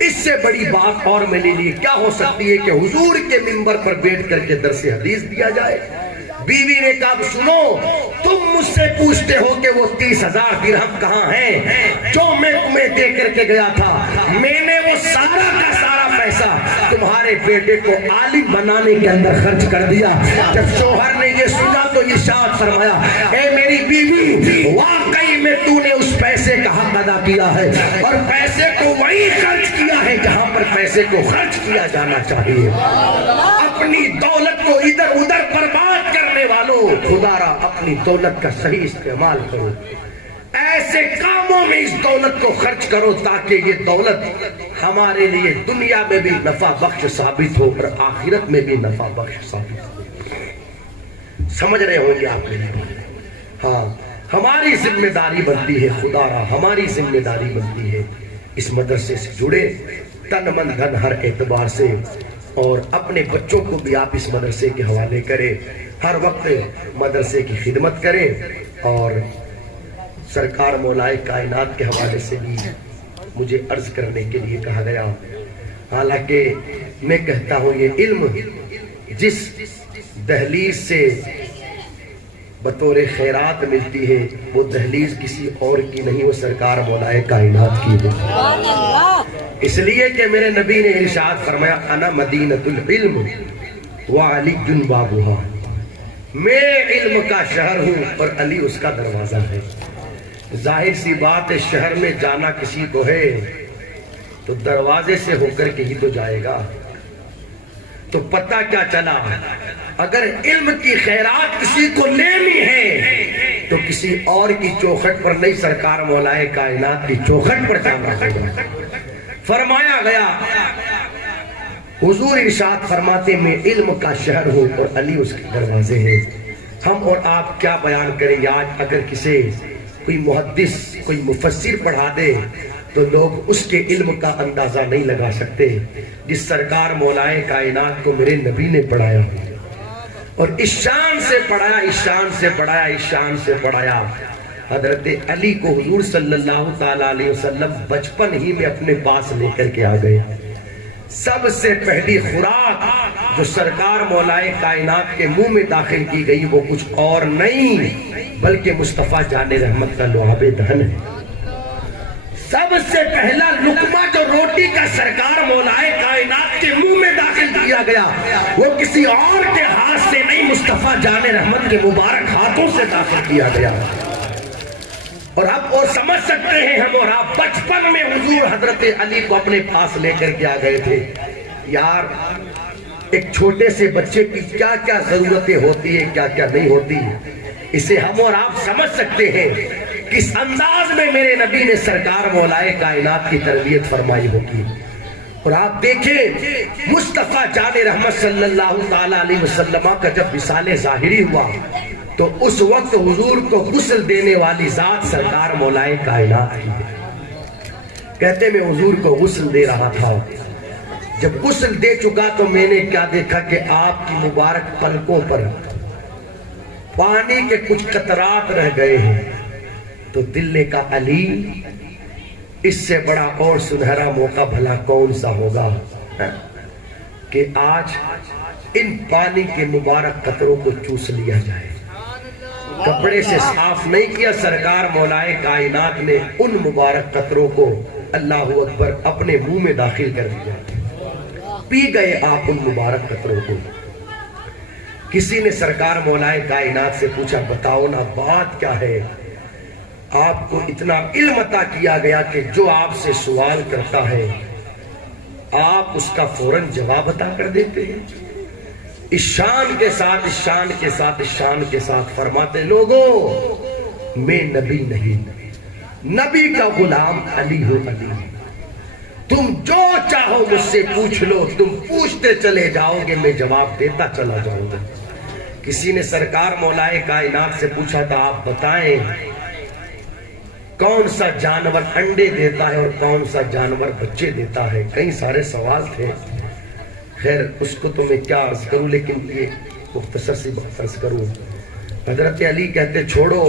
اس سے بڑی بات اور میرے لیے کیا ہو سکتی ہے کہ حضور کے منبر پر بیٹھ کر کے درس حدیث دیا جائے. بیوی نے کہا سنو تم مجھ سے پوچھتے ہو کہ وہ 30,000 درہم کہاں ہیں جو میں تمہیں دے کر کے گیا تھا؟ میں نے وہ سارا کا سارا پیسہ تمہارے بیٹے کو عالم بنانے کے اندر خرچ کر دیا۔ جب شوہر نے یہ سنا تو ارشاد فرمایا، اے میری بیوی، واقعی میں تو نے اس پیسے کا حق ادا کیا ہے اور پیسے کو وہی خرچ کیا ہے جہاں پر پیسے کو خرچ کیا جانا چاہیے۔ اپنی دولت کو ادھر ادھر برباد کرنے والوں، خدا را اپنی دولت کا صحیح استعمال کرو، ایسے کاموں میں اس دولت کو خرچ کرو تاکہ یہ دولت ہمارے لیے دنیا میں بھی نفع بخش ثابت ہو اور آخرت میں بھی نفع بخش ثابت ہو۔ سمجھ رہے ہوں گے آپ میری بات؟ ہاں، ہماری ذمہ داری بنتی ہے، خدا را ہماری ذمہ داری بنتی ہے اس مدرسے سے جڑے تن من دھن ہر اعتبار سے، اور اپنے بچوں کو بھی آپ اس مدرسے کے حوالے کریں، ہر وقت مدرسے کی خدمت کریں۔ اور سرکار مولائے کائنات کے حوالے سے بھی مجھے عرض کرنے کے لیے کہا گیا، حالانکہ میں کہتا ہوں یہ علم جس دہلیز سے بطور خیرات ملتی ہے وہ دہلیز کسی اور کی نہیں، وہ سرکار مولائے کائنات کی ہے۔ اس لیے کہ میرے نبی نے ارشاد فرمایا، انا مدینۃ العلم وعلی بابھا، میں علم کا شہر ہوں اور علی اس کا دروازہ ہے۔ ظاہر سی بات ہے، شہر میں جانا کسی کو ہے تو دروازے سے ہو کر کے ہی تو جائے گا۔ تو پتہ کیا چلا، اگر علم کی خیرات کسی کو لینی ہے تو کسی اور کی چوکھٹ پر نہیں، سرکار مولائے کائنات کی چوکھٹ پر جانا ہوگا۔ فرمایا گیا، حضور ارشاد فرماتے میں علم کا شہر ہوں اور علی اس کے دروازے ہیں۔ ہم اور آپ کیا بیان کریں، آج اگر کسی کوئی محدث کوئی مفسر پڑھا دے تو لوگ اس کے علم کا اندازہ نہیں لگا سکتے جس سرکار مولائے کائنات کو میرے نبی نے پڑھایا اور اس شان سے پڑھایا، اس شان سے پڑھایا، اس شان سے پڑھایا۔ حضرت علی کو حضور صلی اللہ تعالیٰ علیہ وسلم بچپن ہی میں اپنے پاس لے کر کے آ گئے۔ سب سے پہلی خوراک جو سرکار مولائے کائنات کے منہ میں داخل کی گئی وہ کچھ اور نہیں بلکہ مصطفیٰ جان رحمت کا لعاب دہن ہے۔ سب سے پہلا لقمہ جو روٹی کا سرکار مولائے کائنات کے منہ میں داخل کیا گیا وہ کسی اور کے ہاتھ سے نہیں، مصطفیٰ جان رحمت کے مبارک ہاتھوں سے داخل کیا گیا۔ اور اب اور سمجھ سکتے ہیں ہم اور آپ، بچپن میں حضور حضرت علی کو اپنے پاس لے کر کے آ گئے تھے۔ یار ایک چھوٹے سے بچے کی کیا کیا ضرورتیں ہوتی ہیں، کیا کیا نہیں ہوتی، اسے ہم اور آپ سمجھ سکتے ہیں کس انداز میں میرے نبی نے سرکار مولائے کائنات کی تربیت فرمائی ہوگی۔ اور آپ دیکھیں مصطفیٰ جان رحمت صلی اللہ تعالیٰ علیہ وسلم کا جب وصال ظاہری ہوا تو اس وقت حضور کو غسل دینے والی ذات سرکار مولائے کائنات کی ہے۔ کہتے میں حضور کو غسل دے رہا تھا، جب غسل دے چکا تو میں نے کیا دیکھا کہ آپ کی مبارک پلکوں پر پانی کے کچھ قطرات رہ گئے ہیں۔ تو دل نے کہا علی اس سے بڑا اور سنہرا موقع بھلا کون سا ہوگا کہ آج ان پانی کے مبارک قطروں کو چوس لیا جائے۔ کپڑے سے صاف نہیں کیا، سرکار مولائے کائنات نے ان مبارک قطروں کو اللہ اکبر اپنے منہ میں داخل کر دیا، پی گئے آپ ان مبارک قطروں کو۔ کسی نے سرکار مولائے کائنات سے پوچھا بتاؤ نا بات کیا ہے؟ آپ کو اتنا علم عطا کیا گیا کہ جو آپ سے سوال کرتا ہے آپ اس کا فوراً جواب عطا کر دیتے ہیں۔ اس شان کے ساتھ، اس شان کے ساتھ، اس شان کے ساتھ فرماتے لوگوں میں نبی نہیں، نبی کا غلام علی ہوں، علی تم جو چاہو مجھ سے پوچھ لو، تم پوچھتے چلے جاؤ گے میں جواب دیتا چلا جاؤں گا۔ کسی نے سرکار مولائے کائنات سے پوچھا تھا آپ بتائیں کون سا جانور انڈے دیتا ہے اور کون سا جانور بچے دیتا ہے؟ کئی سارے سوال تھے، خیر اس کو تو میں کیا عرض کروں، لیکن یہ مختصر سی بات عرض کروں۔ حضرت علی کہتے چھوڑو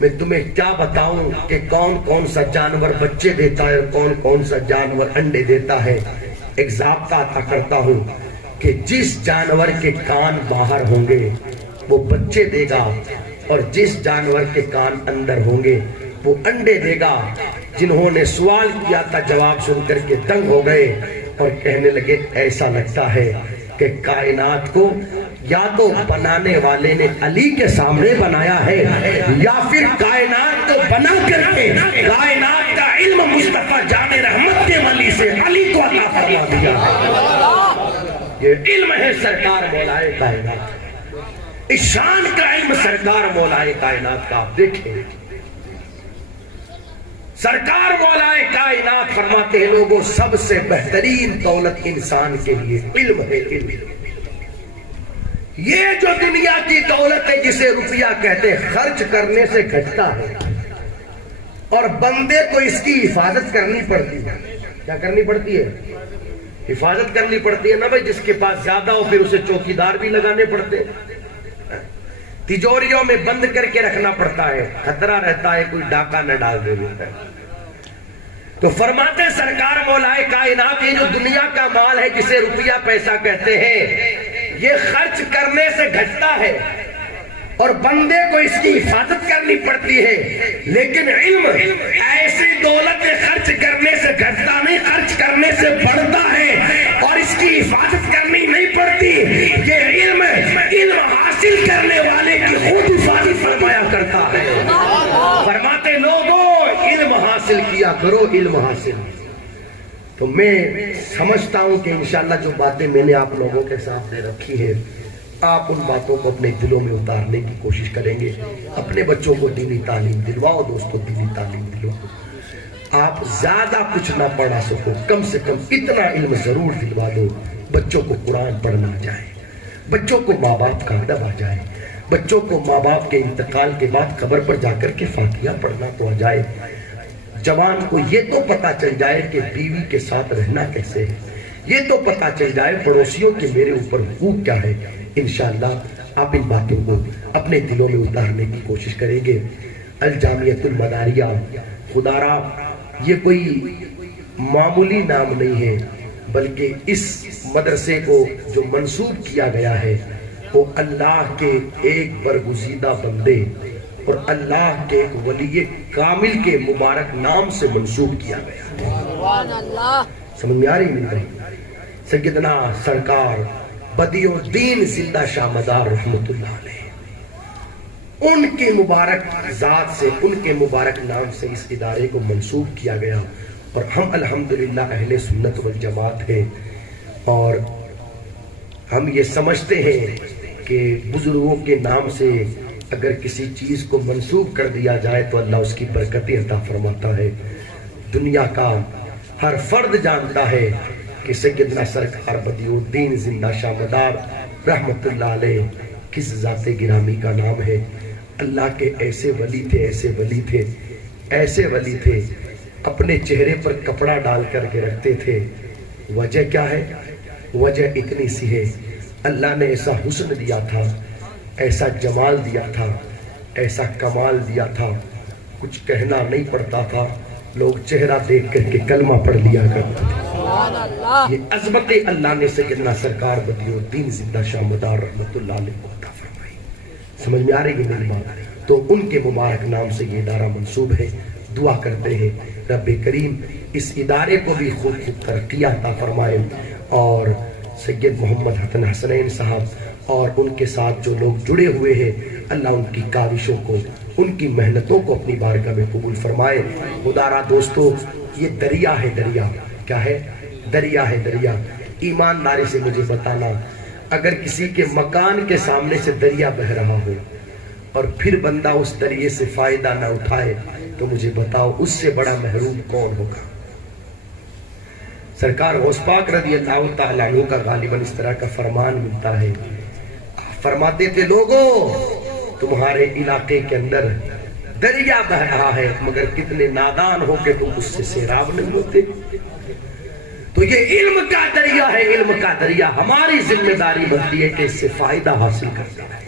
میں تمہیں کیا بتاؤں کہ کون کون سا جانور بچے دیتا ہے اور کون کون سا جانور انڈے دیتا ہے۔ ایک ضابطہ عطا کرتا ہوں کہ جس جانور کے کان باہر ہوں گے وہ بچے دے گا، اور جس جانور کے کان اندر ہوں گے وہ انڈے دے گا۔ جنہوں نے سوال کیا تھا جواب سن کر کے دنگ ہو گئے اور کہنے لگے ایسا لگتا ہے کہ کائنات کو یا تو بنانے والے نے علی کے سامنے بنایا ہے یا پھر کائنات کو بنا کر کے کائنات کا علم مصطفیٰ جان رحمت کے ولی سے علی کو عطا فرما دیا ہے۔ یہ علم ہے سرکار مولائے کائنات، اس شان کا علم سرکار مولائے کائنات کا۔ آپ دیکھیں سرکار مولائے کائنات فرماتے ہیں لوگوں سب سے بہترین دولت انسان کے لیے علم ہے۔ علم یہ جو دنیا کی دولت ہے جسے روپیہ کہتے ہیں خرچ کرنے سے گھٹتا ہے اور بندے کو اس کی حفاظت کرنی پڑتی ہے۔ کیا کرنی پڑتی ہے؟ حفاظت کرنی پڑتی ہے نا بھائی۔ جس کے پاس زیادہ ہو پھر اسے چوکیدار بھی لگانے پڑتے، تجوریوں میں بند کر کے رکھنا پڑتا ہے، خطرہ رہتا ہے کوئی ڈاکہ نہ ڈال دے دیتا ہے۔ تو فرماتے سرکار مولائے کائنات یہ جو دنیا کا مال ہے جسے روپیہ پیسہ کہتے ہیں یہ خرچ کرنے سے گھٹتا ہے اور بندے کو اس کی حفاظت کرنی پڑتی ہے، لیکن علم ایسی دولت خرچ کرنے سے گھٹتا نہیں، خرچ کرنے سے بڑھتا ہے اور اس کی حفاظت کرنی نہیں پڑتی۔ یہ علم حاصل کرنے والے کی خود حفاظت فرمایا کرتا ہے۔ فرماتے لوگوں علم حاصل کیا کرو، علم حاصل۔ تو میں سمجھتا ہوں کہ انشاءاللہ جو باتیں میں نے آپ لوگوں کے سامنے رکھی ہیں آپ ان باتوں کو اپنے دلوں میں اتارنے کی کوشش کریں گے۔ اپنے بچوں کو دینی تعلیم دلواؤ دوستوں، دینی تعلیم دلواؤ۔ آپ زیادہ کچھ نہ پڑھا سکو، کم سے کم اتنا علم ضرور دلوا دو بچوں کو قرآن پڑھنا آ جائے، بچوں کو ماں باپ کا ادب آ جائے، بچوں کو ماں باپ کے انتقال کے بعد قبر پر جا کر کے فاتحہ پڑھنا تو آ جائے، جوان کو یہ تو پتا چل جائے کہ بیوی کے ساتھ رہنا کیسے ہے، یہ تو پتا چل جائے پڑوسیوں کے میرے اوپر حقوق کیا ہے۔ انشاءاللہ آپ ان باتوں کو اپنے دلوں میں اتارنے کی کوشش کریں گے۔ الجامعۃ المداریہ خدا را یہ کوئی معمولی نام نہیں ہے، بلکہ اس مدرسے کو جو منسوب کیا گیا ہے وہ اللہ کے ایک برگزیدہ بندے اور اللہ کے ایک ولی کامل کے مبارک نام سے منسوب کیا گیا۔ سمجھ میں آ رہی مل رہی؟ سیدنا سرکار بدیع الدین زندہ شاہ مدار رحمت اللہ علیہ، ان کی مبارک ذات سے، ان کے مبارک نام سے اس ادارے کو منسوب کیا گیا، اور ہم الحمدللہ اہل سنت والجماعت ہیں، اور ہم یہ سمجھتے ہیں کہ بزرگوں کے نام سے اگر کسی چیز کو منسوب کر دیا جائے تو اللہ اس کی برکتیں عطا فرماتا ہے۔ دنیا کا ہر فرد جانتا ہے کہ سیدنا سرکار بدیع الدین زندہ شاہ مدار رحمت اللہ علیہ کس ذات گرامی کا نام ہے۔ اللہ کے ایسے ولی تھے، ایسے ولی تھے، ایسے ولی تھے، اپنے چہرے پر کپڑا ڈال کر کے رکھتے تھے۔ وجہ کیا ہے؟ وجہ اتنی سی ہے، اللہ نے ایسا حسن دیا تھا، ایسا جمال دیا تھا، ایسا کمال دیا تھا، کچھ کہنا نہیں پڑتا تھا، لوگ چہرہ دیکھ کر کے کلمہ پڑھ لیا کرتے تھے۔ یہ عظمت اللہ نے سیدنا سرکار بدیع الدین زندہ شاہ مدار رحمت اللہ علیہ کو عطا فرمائی۔ سمجھ میں آ رہی ہے میری بات؟ تو ان کے مبارک نام سے یہ ادارہ منسوب ہے۔ دعا کرتے ہیں رب کریم اس ادارے کو بھی خوب خوب ترقی عطا فرمائے، اور سید محمد حسن حسنین صاحب اور ان کے ساتھ جو لوگ جڑے ہوئے ہیں اللہ ان کی کاوشوں کو، ان کی محنتوں کو اپنی بارگاہ میں قبول فرمائے۔ خدا دوستو یہ دریا ہے، دریا کیا ہے؟ دریا ہے، دریا۔ ایمانداری سے مجھے بتانا، اگر کسی کے مکان کے سامنے سے دریا بہ رہا ہو اور پھر بندہ اس دریے سے فائدہ نہ اٹھائے تو مجھے بتاؤ اس سے بڑا محروم کون ہوگا؟ سرکار غوث پاک رضی اللہ تعالیٰ عنہ کا غالباً اس طرح کا فرمان ملتا ہے، فرماتے تھے لوگوں تمہارے علاقے کے اندر دریا بہ رہا ہے مگر کتنے نادان ہو کہ تم اس سے سیراب نہیں ہوتے۔ تو یہ علم کا دریا ہے، علم کا دریا۔ ہماری ذمہ داری بنتی ہے کہ اس سے فائدہ حاصل کرتے رہے،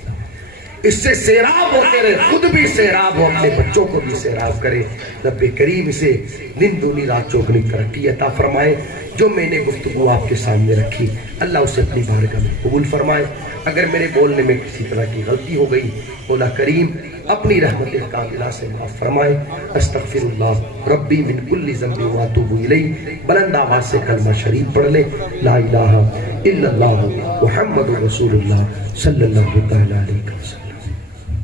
اس سے سیراب ہوتے رہے، خود بھی سیراب ہو، اپنے بچوں کو بھی سیراب کرے۔ رب کریم اسے دن دنی رات چوگنی ترقی عطا فرمائے۔ جو میں نے گفتگو آپ کے سامنے رکھی اللہ اسے اپنی بارگاہ میں قبول فرمائے۔ اگر میرے بولنے میں کسی طرح کی غلطی ہو گئی مولا کریم اپنی رحمت کاملہ سے معاف فرمائے۔ استغفر اللہ ربی من کل ذنب واتوب الیہ، بلند آواز سے کلمہ شریف پڑھ لے، لا الہ الا اللہ محمد رسول اللہ صلی اللہ تعالی علیہ وسلم۔